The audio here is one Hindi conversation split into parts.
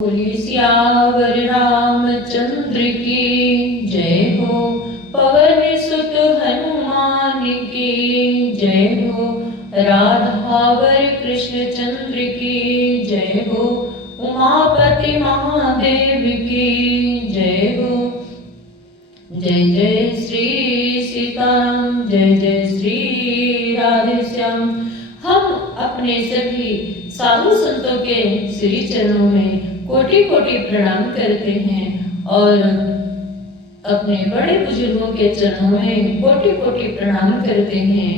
बोलिए सियावर रामचंद्र की जय हो। पवन सुत हनुमान की जय हो। राधावर कृष्ण चंद्र की जय हो। उमापति महादेव की जय हो। जय जय श्री सीताराम, जय जय श्री राधे श्याम। हम अपने सभी साधु संतों के श्री चरणों में कोटि कोटि प्रणाम करते हैं और अपने बड़े बुजुर्गों के चरणों में कोटि कोटि प्रणाम करते हैं।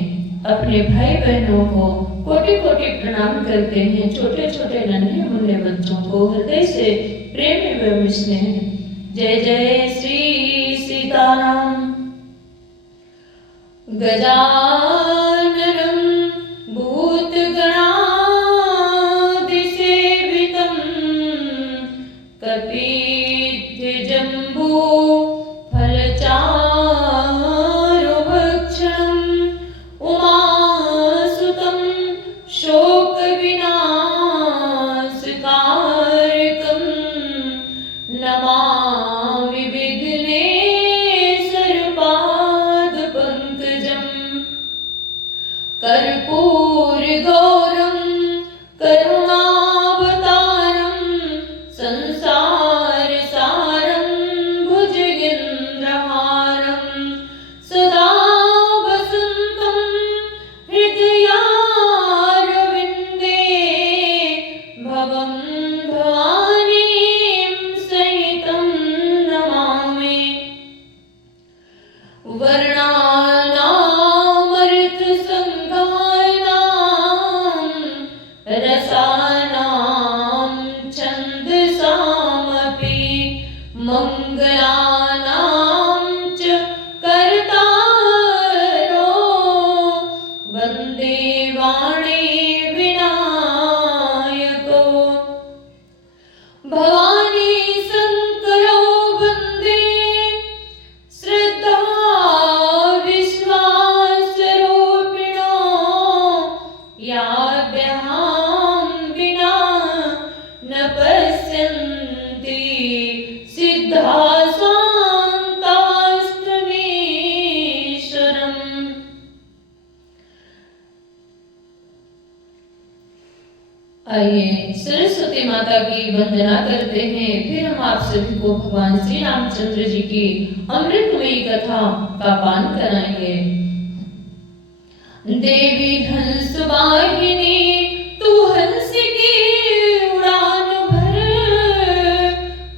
अपने भाई बहनों को कोटि कोटि प्रणाम करते हैं। छोटे छोटे नन्हे मुन्ने बच्चों को हृदय से प्रेम एवं स्नेह। जय जय श्री सीताराम। गजाननं भूतगणाधिसेवितं कपिध्वजम्बो फलचारुभक्षणम् उमासुतं शोकविनाशकारकं नमामि विघ्नेश्वरपादपङ्कजम्। कर्पूरगौरं करुणावतारं संसारसारं भुजगेन्द्रहारं सदा वसन्तं हृदयारविन्दे भवं भवानीं सहितं नमामि। रसानां छन्दसामपि मङ्गलानां च कर्तारो वन्दे वाणी विनायको। भवानी शङ्करो वन्दे श्रद्धा विश्वासरूपिणो याभ्यां विना न पश्यन्ति सिद्धाः शान्तास्तमीश्वरम्। आइए सरस्वती माता की वंदना करते हैं। फिर हम आप सभी को भगवान श्री रामचंद्र जी की अमृतमयी कथा का पान कराएंगे। देवी हंस वाहिनी तू हंस की उड़ान भर,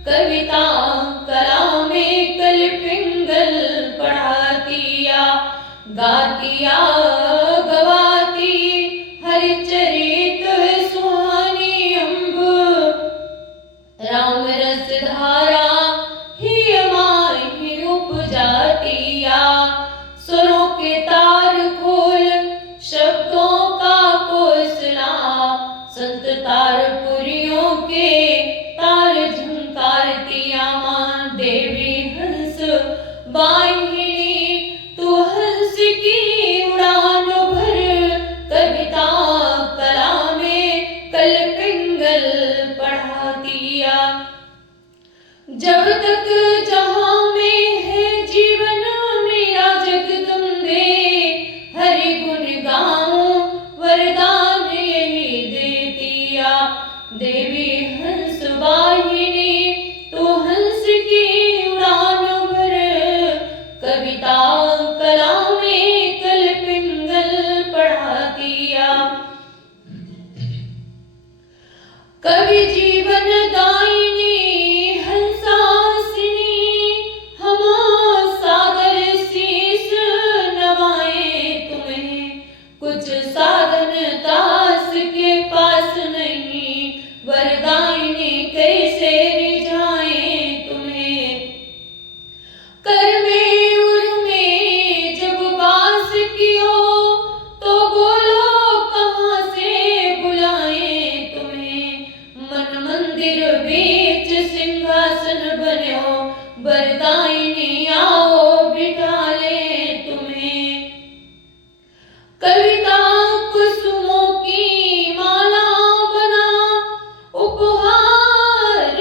कविता कला में कल पिंगल पढ़ातिया गातिया गवाती हरिचरित सुहानी अम्ब। राम रस धारा ही माही उपजातिया स्वरों के तार खोल शब्दों का कोसला। संत तारपुरियों के तार झंकारतिया मां। देवी हंस वाहिनी तू हंस की उड़ान भर, कविता कला में कल पिंगल पढ़ातिया। जब तक जहां में है जीवन मेरा जगदम्बे, हरि गुण गाऊं वरदान यही देतिया। देवी हंस वाहिनी तू हंस की उड़ान भर, कविता कला में कल पिंगल पढ़ातिया। कवि जीवन दायिनी हंसासिनी हम सादर शीस नवाएं तुम्हें। कुछ साधन दास के पास नहीं, वरदायिनी कैसे रिझाएं तुम्हें। कर में उर में जब बास कियो तो बोलो कहाँ से बुलाएं तुम्हें। मन मंदिर बीच सिंहासन बन्यो, वरदायिनी आओ बिठा ले तुम्हें। कविता कुसुमों की माला बना उपहार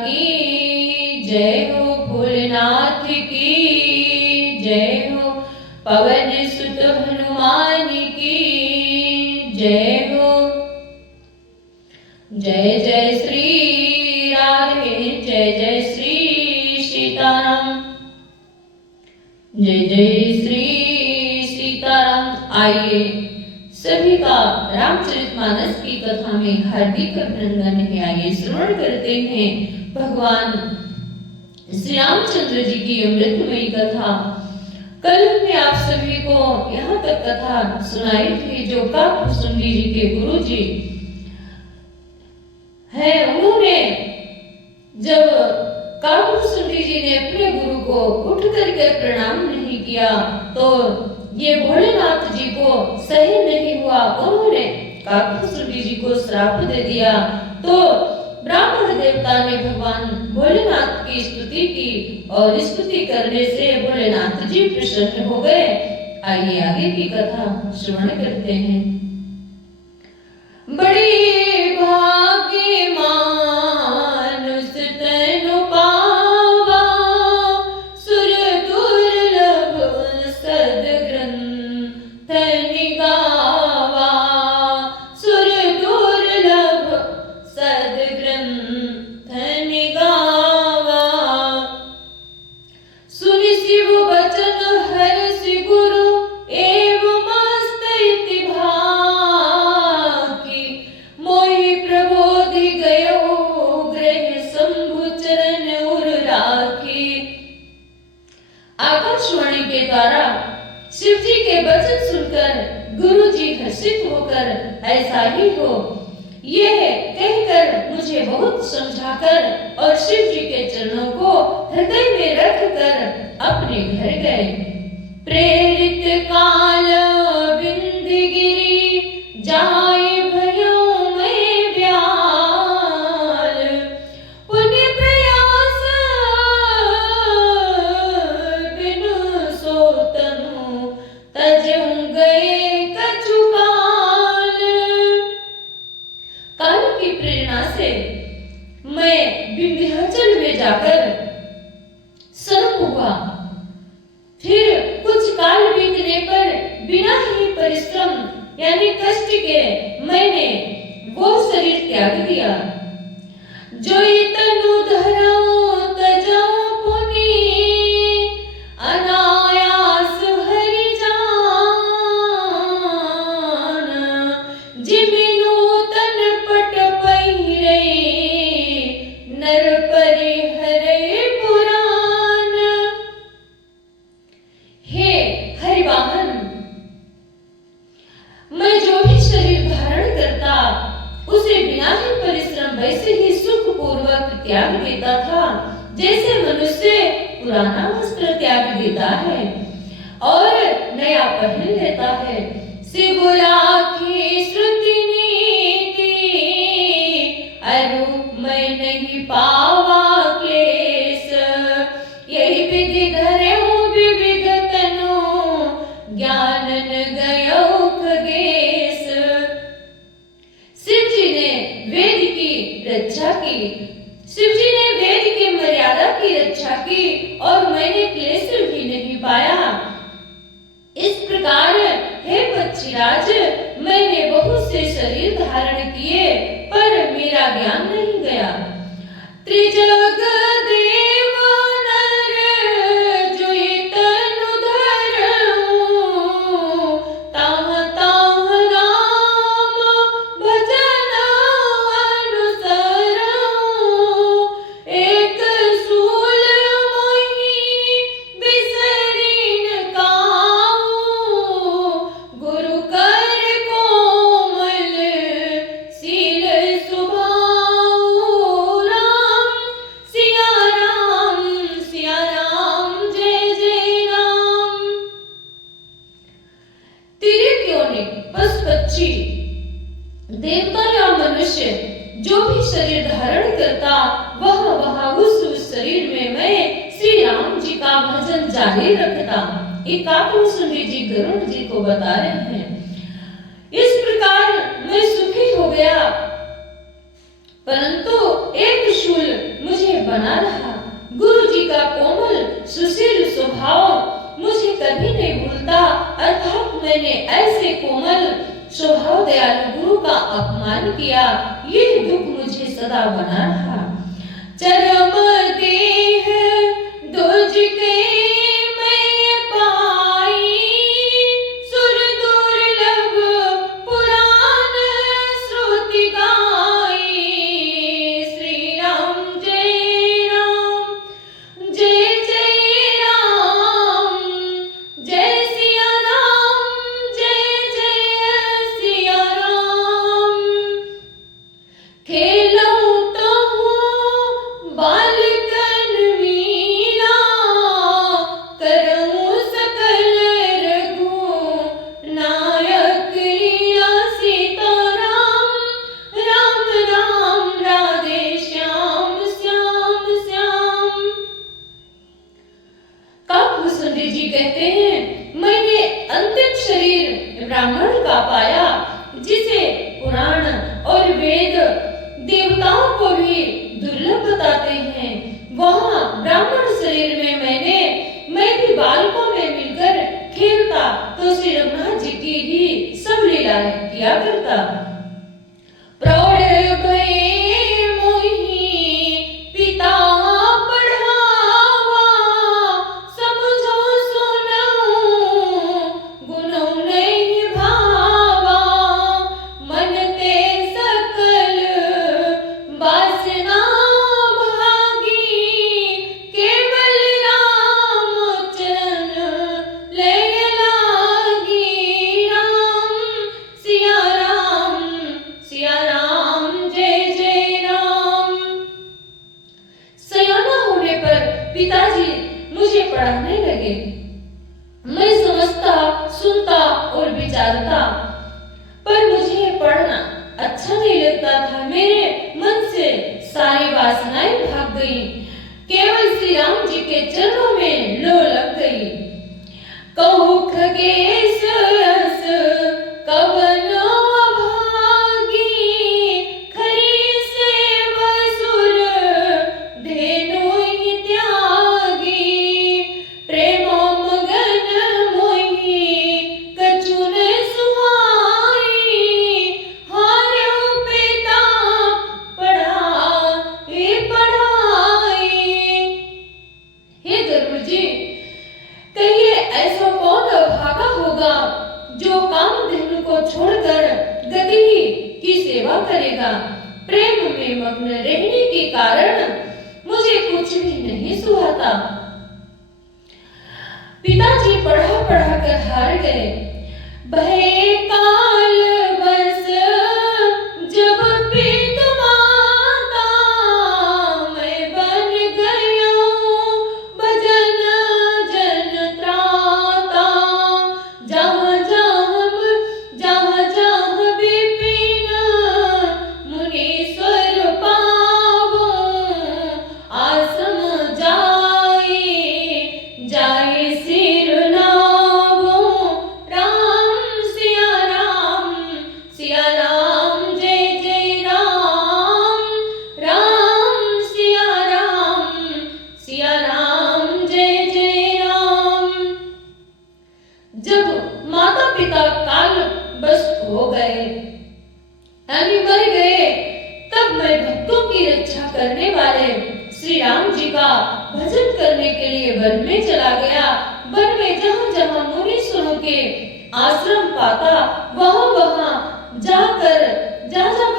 की जय हो, भोलेनाथ की जय हो, पवन सुत हनुमान की जय हो। जय जय श्री राधे, जय जय श्री सीताराम, जय जय श्री सीताराम। आइए सभी का रामचरितमानस की कथा में हार्दिक अभिनंदन है। आइए श्रवण करते हैं भगवान श्री रामचंद्र जी की अमृतमयी कथा। कल हमने आप सभी को यहाँ तक कथा सुनाई थी जो काकभूषुंडी जी के गुरु जी है। उन्होंने जब काकभूषुंडी जी ने अपने गुरु को उठ करके प्रणाम नहीं किया तो ये भोलेनाथ जी को सही नहीं हुआ। उन्होंने काकभूषुंडी जी को श्राप दे दिया। तो ब्राह्मण देवता ने भगवान भोलेनाथ की स्तुति की और स्तुति करने से भोलेनाथ जी प्रसन्न हो गए। आइए आगे की कथा श्रवण करते हैं। बड़ी भाग्यमान उस तनु पावा, सुर दुर्लभ सद्ग्रंथ निगावा, सुर दुर्लभ सद्ग्रंथ निगावा। सुनि शिव बचन हरसि गुरु, एवं मस्त इति भाकी, मोहि प्रबोधि गयो ग्रह शंभु चरण उर राखी। आकाशवाणी के द्वारा शिव जी के वचन सुनकर गुरु जी हर्षित होकर ऐसा ही हो यह कहकर मुझे बहुत समझाकर और शिव जी के चरणों को हृदय में रखकर अपने घर गए। प्रेरित काल बिंदगिरी, जाए भयो मैं ब्याल, पुण्य प्रयास बिनु सो तनु, तजहु गए कछु काल। काल की प्रेरणा से मैं विंध्याचल में जाकर सनम हुआ। फिर कुछ काल बीतने पर बिना ही परिश्रम यानी कष्ट के मैंने वो शरीर त्याग दिया। जो तनु धराओ तजा पुनि, अनायास हरि जान, जिमिनु तन पट पहिरे, नर परि हरे पुराण। हे हरिवाहन, मैं जो भी शरीर धारण करता उसे बिना ही परिश्रम वैसे ही सुख पूर्वक त्याग देता था जैसे मनुष्य पुराना वस्त्र त्याग देता है और नया पहन लेता है। शिव राखी श्रुति नीति, अरु मैं नहीं पावा क्लेश, यही विधि धरे हूँ विविध तनु, ज्ञानन गयो खगेश। शिव जी ने वेद की रक्षा की, शिव जी ने वेद की मर्यादा की रक्षा की और मैंने क्लेश भी नहीं पाया। इस प्रकार हे पक्षीराज, मैंने बहुत से शरीर धारण किए पर मेरा ज्ञान नहीं गया। त्रिजग देव नर जो तनु धरऊं, ताह ताह राम भजन अनुसरऊं, एक सूल मोहि बिसरिन काहू, गुरु कर कोमल सील सुभाऊ। राम सिया राम जय जय राम। तेरे क्यों ने पशु पक्षी देवता या मनुष्य जो भी शरीर धारण करता वह उस शरीर में मैं श्री राम जी का भजन जारी रखता। ये काकभूषुंडी जी गरुड़ जी को बता रहे हैं। इस प्रकार मैं सुखी हो गया, परंतु एक शूल मुझे बना रहा। गुरु जी का कोमल सुशील स्वभाव मुझे कभी नहीं भूलता, अर्थात मैंने ऐसे कोमल स्वभाव दयालु गुरु का अपमान किया, ये दुख मुझे सदा बना रहा। चरम देह दुज के मैं पाई, सुर दुर्लभ पुराण श्रुति गाई। श्री राम जय राम, जय जय राम, जय सिया राम, जय जय सिया राम। खेलऊं तो हूँ बालकन मीला, करूँ सकल रघु नायक लीला। सीता राम, राम राम, राधे श्याम श्याम श्याम। काकभूषुंडी जी कहते हैं, मैंने अंतिम शरीर ब्राह्मण का पाया, जिसे पुराण और वेद देवताओं को भी दुर्लभ बताते हैं। वहाँ ब्राह्मण शरीर में मैं भी बालकों में मिलकर खेलता तो श्री रघुनाथ जी की भी सब लीला किया करता। प्रौढ़ भये मोहि पिता पढ़ावा, समझो सुनऊं गुणों नहीं भावा। मन ते सकल वासना भागी, केवल राम चरण लय लागी। राम सिया राम, सिया राम, जय जय राम। सयाना होने पर पिताजी मुझे पढ़ाने लगे। मैं समझता, सुनता और विचारता, पर मुझे पढ़ना अच्छा नहीं लगता था। मेरे मन से सारी वासनाएं भाग गई, केवल श्री राम जी के चरणों में लो लग गई। कहूँ खगेश यस कवन अभागी, खरी सेव सुर धेनु ही त्यागी। प्रेम मगन मोहि कछु न सुहाई, हार्यो पिता पढ़ाई। हे गुरु जी, कहिए ऐसा कौन अभागा होगा जो कामधेनु को छोड़कर गदही की सेवा करेगा। प्रेम में मग्न रहने के कारण मुझे कुछ भी नहीं सुहाता। पिताजी पढ़ा पढ़ा कर हार गए। भय काल बस जब पीत माता, मैं बन गया भजन जन त्राता। जहाँ जहाँ विपिन मुनीश्वर पावो, आश्रम जाए सिर नावो। राम सिया राम, सिया राम, जय जय राम। राम सिया राम, सिया राम, जय जय राम। जब माता पिता काल बस हो गए, यानी मर गए, तब मैं भक्तों की रक्षा करने वाले श्री राम जी का भजन करने के लिए वन में चला गया। वन में जहाँ जहाँ मुनीश्वरों के आश्रम पाता, वहाँ जाकर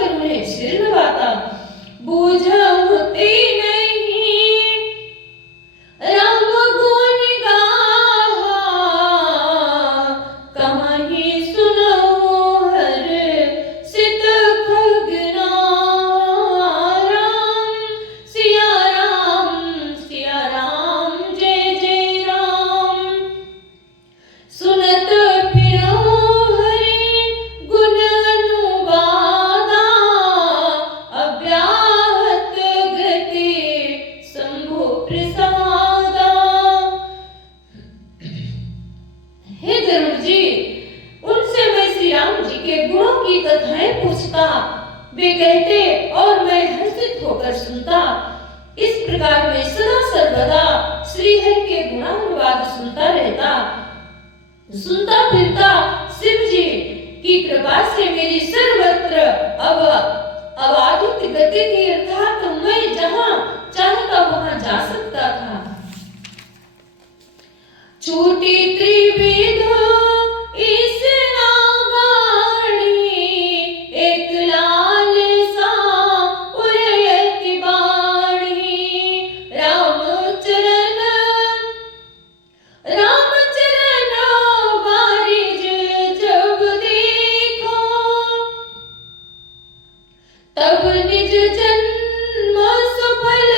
उन्हें सिर नवाता। बूझती नहीं राम गुण गाहा, कहाँ ही सुनऊं हर सित खगना। राम सिया राम, जय जय राम। सुनत फिरऊं हरि गुण अनुवादा, अव्याहत गति शंभु प्रसादा। हे गरुड़ जी, उनसे मैं श्री राम जी के गुणों की कथाएं पूछता, वे कहते और मैं हर्षित होकर सुनता। इस प्रकार प्रकार मैं सदा सर्वदा श्री हरि के गुणानुवाद सुनता फिरता शिव जी की कृपा से मेरी सर्वत्र अबाधित गति थी, अर्थात मैं जहां चाहता वहां जा सकता था। छूटी त्रिविध इस नागाड़ी, एक लाल सा उड़यति बाड़ी। रामचरण वारिज जब देखो, तब निज जन्म सफल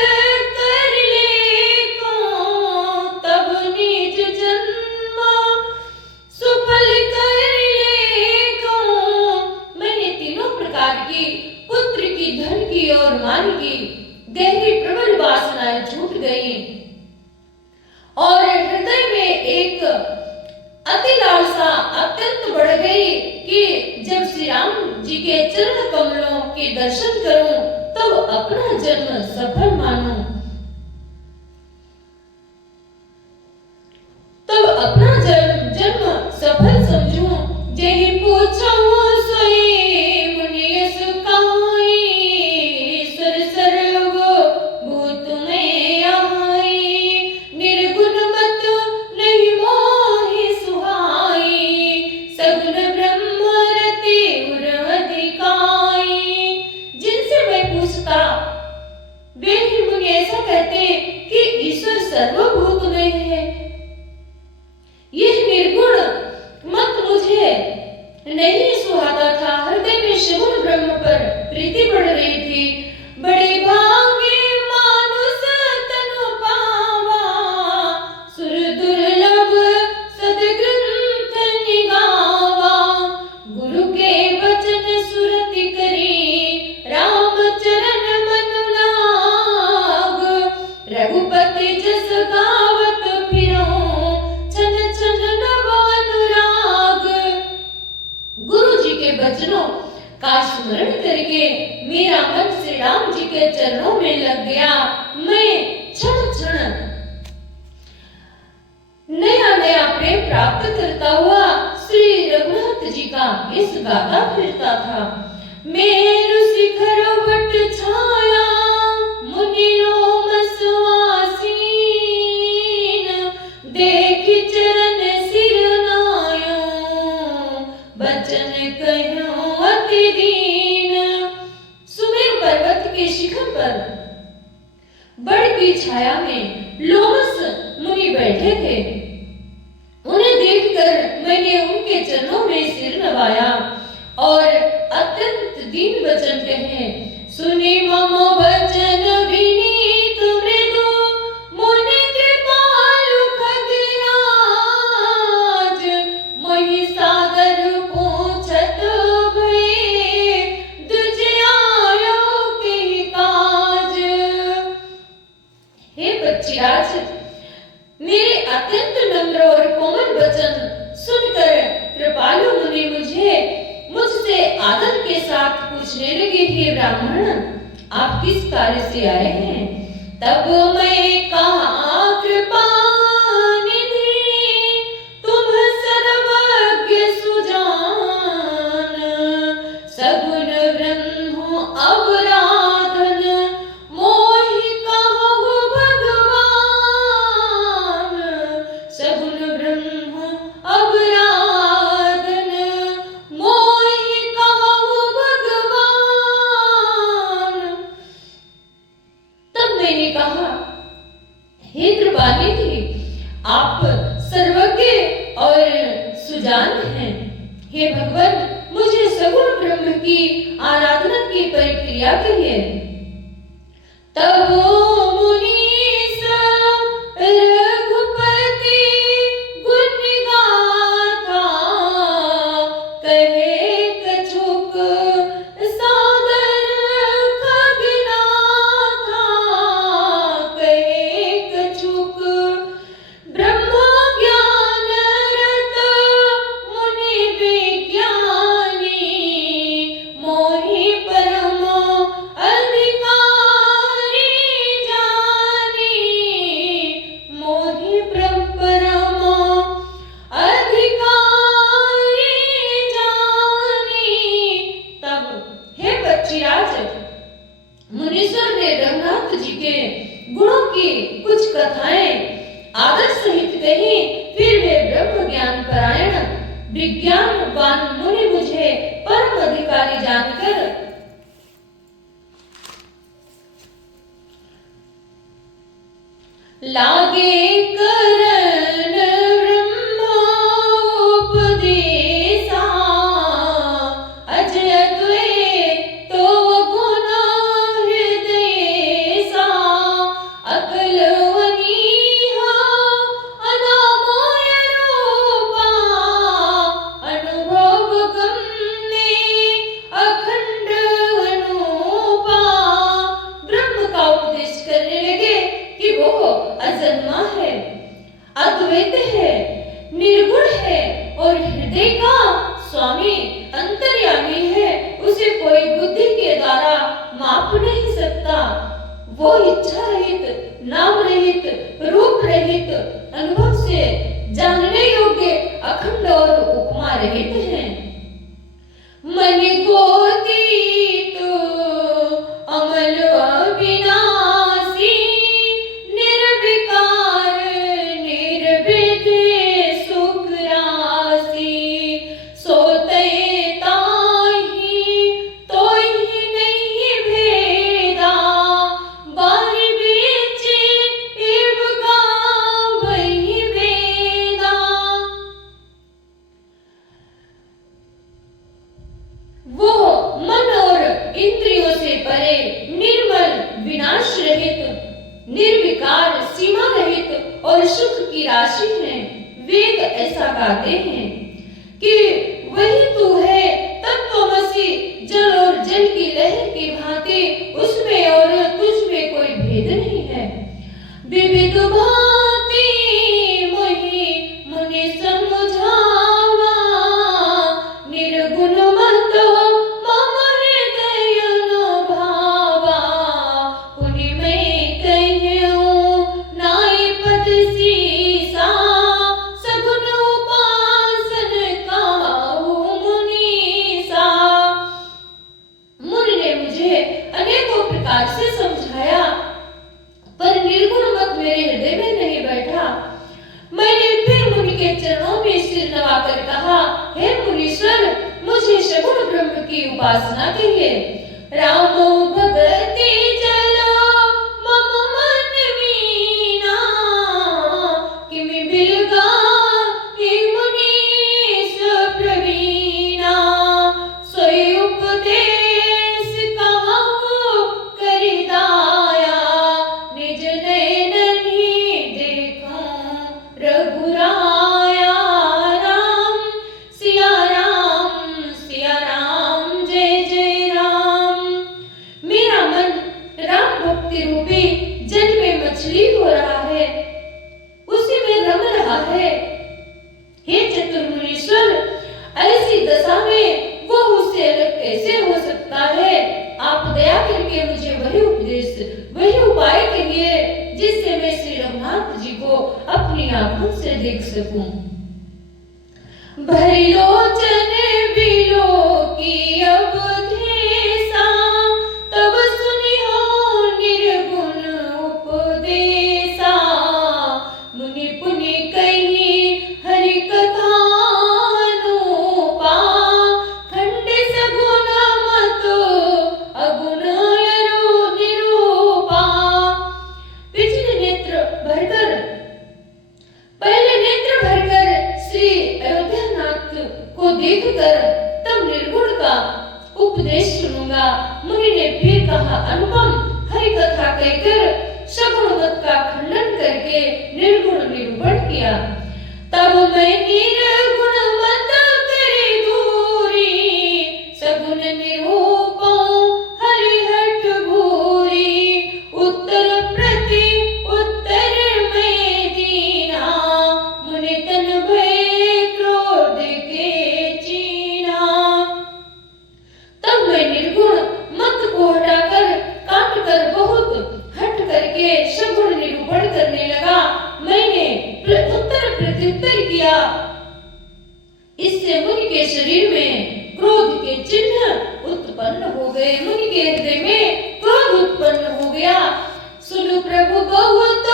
कर लेको। तब निज जन्म सफल कर लेको। मैंने तीनों प्रकार की, पुत्र की, धन की और मान की गहरी प्रबल वासनाएं छूट गई और हृदय में एक अति लालसा अत्यंत बढ़ गई कि जब श्री राम जी के चरण कमलों के दर्शन करूं तब अपना जन्म सफल मानूं, तब अपना जन्म सफल समझूं। जेहि पूछऊं सोई मुनियस काई, ईश्वर सर्व भूत में आई। निर्गुण मत नहीं मोहि सुहाई, सगुण ब्रह्म रति उर अधिकाई। जिनसे मैं पूछता वे ही मुनि ऐसा कहते कि ईश्वर सर्वभूत में है। यह निर्गुण मत मुझे नहीं सुहाता था। हृदय में सगुण ब्रह्म पर प्रीति बढ़ रही थी। बड़े भाग्य मानुष तनु पावा, सुर दुर्लभ सदग्रंथ निगावा। गुरु के वचन सुरति करी, राम चरण मनु लाग। रघुपति जस गावत फिरो, छन छन नव अनुराग। गुरु जी के वचनों का स्मरण करके मेरा मन श्री राम जी के चरणों में लग गया। मैं क्षण क्षण नया नया प्रेम प्राप्त करता हुआ श्री रघुनाथ जी का इस गाता फिरता था। मेरु शिखर वट छाया, मुनि लोम सुआसीन। देखि चरण सिर नायो, बचन कह्यो अति दीन। सुमेरु पर्वत के शिखर पर बड़ की छाया में लोमस मुनि बैठे थे। उन्हें देखकर मैंने उनके चरणों में सिर नवाया और अत्यंत दीन वचन कहे। सुनि मम वचन विनीत मृदु, मुनि कृपालु खगराज। मोहि सादर पूछत भये, द्विज आयो के काज। हे बच्चीराज, मेरे अत्यंत नम्र और कोमल वचन सुनकर कृपालु मुनि मुझसे आदर के साथ पूछने लगे, हे ब्राह्मण, आप किस कार्य से आए हैं? तब मैं कहा, कृपा निधि तुम सर्वज्ञ सुजान। सगुण ब्रह्म अवराधन, मोहि कहु भगवान। सगुण ब्रह्म अवराधन, मोहि कहु भगवान। तब मैंने कहा, हे कृपानिधि, आप सर्वज्ञ और सुजान हैं। हे भगवान, मुझे सगुण ब्रह्म की आराधना की प्रक्रिया कहिए। तब मुनीस रघुपति गुण गाथा, कहे कछुक सादर खगनाथा। कहे कछुक ब्रह्म ज्ञान रत मुनि विज्ञानी। मोहि परम अधिकारी जानी। की कुछ कथाएं आदर सहित कही, फिर वे ब्रह्म ज्ञान परायण विज्ञानवान मुनि मुझे परम अधिकारी जानकर लागे करन ब्रह्मोपदेशा, अजय तो गुना हृदयसा, अकल वनीहा अनामय रूपा, अनुभव गम्य अखंड अनूपा। ब्रह्म का उपदेश करने लगे कि वो अजन्मा है, अद्वैत है, निर्गुण है और हृदय का स्वामी अंतर्यामी है। उसे कोई बुद्धि के द्वारा माप नहीं सकता। वो इच्छा रहित, नाम रहित, रूप रहित, अनुभव से जानने योग्य, अखंड और उपमा रहित है। मन गोतीत अमल अविनाशी, निर्विकार निर्भेद सुख राशि, सोते ताहि तोहि नहीं भेदा, बारि बीच इव गावहि वेदा। वो मन और इंद्रियों से परे, निर्मल, विनाश रहित, निर्विकार, सीमा रहित और सुख की राशि है। वेद ऐसा गाते हैं कि वही तू है तत्त्वमसि, जल और जल की लहर की भांति, उसमें और तुझ में कोई भेद नहीं है। विविध भांति मोहि मुनि समझावा, निर्गुण मत मम हृदय न भावा, पुनि मैं कह्यूं नाई पद सीसा, सगुण उपासन काहू मुनीसा। मुनि ने मुझे अनेकों प्रकार से समझाया, पर निर्गुण मत मेरे हृदय में नहीं बैठा। मैंने फिर मुनि के चरणों में सिर नवाकर कहा, हे मुनीश्वर, मुझे सगुण ब्रह्म की उपासना कहिए। रामो भगति जलो मम मन मीना, किमि बिलगा हे मुनीश प्रवीणा, सोई उपदेश कहूँ करिदाया, निज नयन ही देखूं रघुराया। राम सिया राम जय जय राम। मेरा मन राम भक्ति रूपी जल में मछली हो रहा है, उसी में रम रहा है। हे चतुर्मुनीश्वर, ऐसी दशा में वो उससे अलग कैसे हो सकता है? आप दया करके मुझे वही उपदेश, वही उपाय कहिए, जिससे मैं श्री रघुनाथ जी को अपनी आंखों से देख सकूं। भरी लोचन बिलो की अवधेशा, तब सुनिहो निर्गुण उपदेशा, मुनि पुनि कही हरि कथा अनूपा, खंड सगुण मत अगुण निरूपा। पिछले नेत्र भरकर, पहले नेत्र भरकर श्री अयोध्यानाथ को देखकर तब निर्गुण का उपदेश सुनूंगा। मुनि ने फिर कहा, अनुपम, हरि कथा कहकर सगुण मत का खंडन करके निर्गुण निरूपण किया। तब मैं निर्गुण मत करे दूरी, सगुण निरूपो हरिहठ भूरी, उत्तर प्रति उत्तर में दीना, मुनि तन भय क्रोध के चीना। तब मैं निर्गुण मत को हटाकर, काट कर, बहुत हट करके सगुण निरूपण करने लगा। मैंने उत्तर प्रत्युत्तर किया। इससे मुनि के शरीर में क्रोध के चिन्ह उत्पन्न हो गए, मुनि के हृदय में क्रोध उत्पन्न हो गया। सुन प्रभु बहुत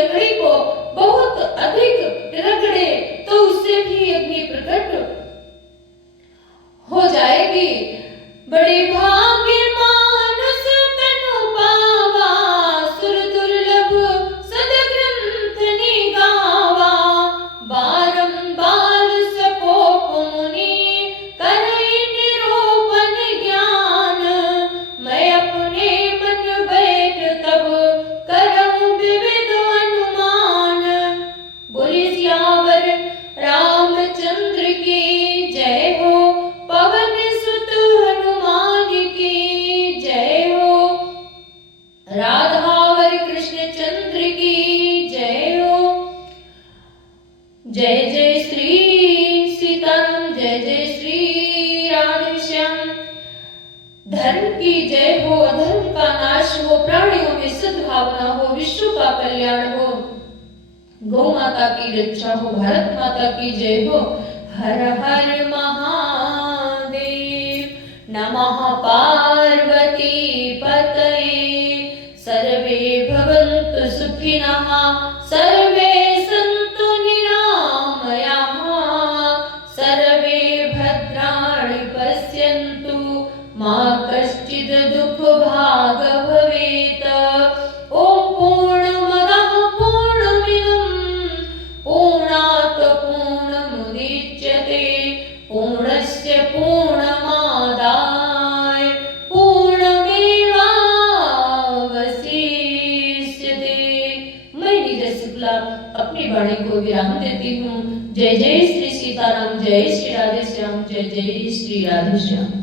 लकड़ी को बहुत अधिक रगड़े तो उससे भी अग्नि प्रकट हो जाएगी। बड़े भाग्य मानुष तनु पावा, सुर दुर्लभ सदग्रंथ निगावा। बारंबार सकोप मुनि करे निरूपण ज्ञान, मैं अपने मन बैठ तब करऊं विविध अनुमान। बोले सियावर रामचंद्र की जय हो, पवन सुत हनुमान की जय हो, राधावर कृष्ण चंद्र की जय हो। जय जय श्री सीताराम, जय जय श्री राधेश्याम। धर्म की जय हो, अधर्म का नाश हो, प्राणियों में सद्भावना हो, विश्व का कल्याण हो, गौ माता की रक्षा हो, भारत माता की जय हो। हर हर महादेव, नमः पार्वती पतये। सर्वे भवन्तु सुखिनः, सर्वे सन्तु निरामयाः, सर्वे भद्राणि पश्यन्तु, मा कश्चित् दुःखभाग् भवेत्। ॐ पूर्णमदः पूर्णमिदं पूर्णात् पूर्णमुदच्यते, पूर्णस्य पूर्णमादाय पूर्णमेवावशिष्यते। मैं नीरज शुक्ला अपनी वाणी को विराम देती हूँ। जय जय श्री सीताराम, जय श्री राधेश्याम, जय जय श्री राधेश्याम।